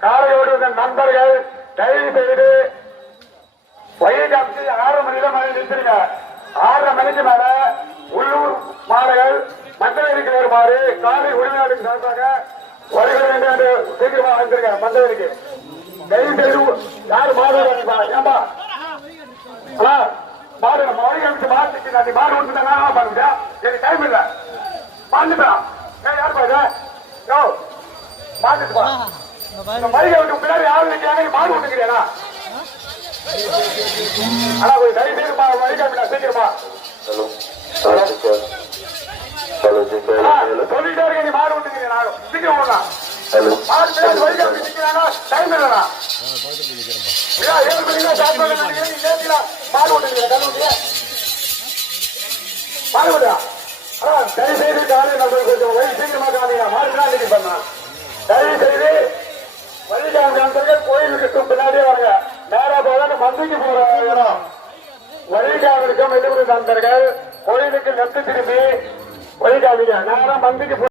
காரையோடு வந்த நண்பர்கள் தயவு செய்து வழிகாட்சி ஆறு மணில மணி நிறுத்துறீங்க ஆறரை மணிக்கு மேல உள்ளூர் மாடுகள் மந்தவெளிக்கு வருமாறு காலை உரிமையாளருக்கு சார்பாக வருகிற வேண்டும் என்று சீக்கிரமா வந்துருங்க மந்தவெளிக்கு தயவு செய்து யாரு மாடு ஏன்பா? ஆ, மாடு மொழி அமைச்சு மாட்டுக்கு நான் நீ மாடு விட்டுனா பண்ணுங்க எனக்கு டைம் இல்லை. மாட்டுப்பா. யார் பாரு யோ மாட்டுப்பா இந்த மளிகை விட்டு பின்னாடி யாரு நிக்கிறாங்க மாடு விட்டுக்கிறியா ஆனா கொஞ்சம் தயவு செய்து மளிகை சீக்கிரமா. சொல்லிட்டே இருக்க நீ மாடு விட்டுக்கிறீங்க நான் சீக்கிரம் விடலாம் ஹலோ. மாடு நேரத்துல மாடு விடா தயவு செய்து காலையில் கொஞ்சம் சீக்கிரமா காமிங்க மாடு பண்ணா தயவு செய்து வழிகாமி கோயிலுக்கு பின்னாடியே நேரா மந்திக்கு போற இடம் எதிர்ப்பு நண்பர்கள் கோயிலுக்கு நெத்து திரும்பி வழிகாமிங்க நேரம் மந்திக்கு